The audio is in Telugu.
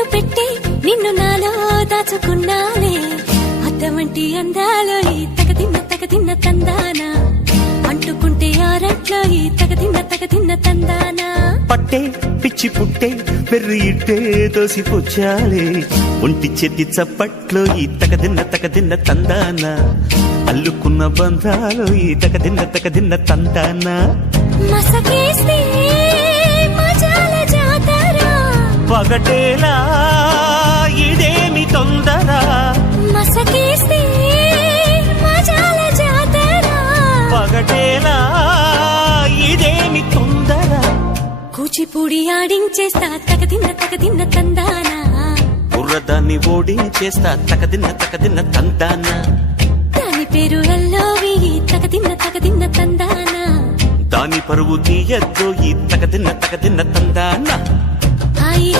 కన్ను పెట్టి నిన్ను నాలో దాచుకున్నాలే అద్దమంటి అందాలో ఈ తగదిన్న తందానా అంటుకుంటే ఆరట్లో ఈ తగదిన్న తందానా పట్టే పిచ్చి పుట్టే వెర్రి ఇట్టే దోసిపుచ్చాలే ఒంటి చేతి చప్పట్లో ఈ తగదిన్న తందానా అల్లుకున్న బంధాలు ఈ తగదిన్న తందానా మసకేస్తే మజాల జాతర పగటేలా ఇదేమి తొందర మసకేస్తే మజాల జాతర పగటేలా ఇదేమి తొందర కూచిపూడి ఆడించేస్తా తగదిన్న తందానా బుర్రదాన్ని ఓడించేస్తా తగదిన్న తందానా దాని పేరు ఎల్లోవి తగదిన్న తందానా దాని పరువు తీయద్దు ఈ తగదిన్న తందానా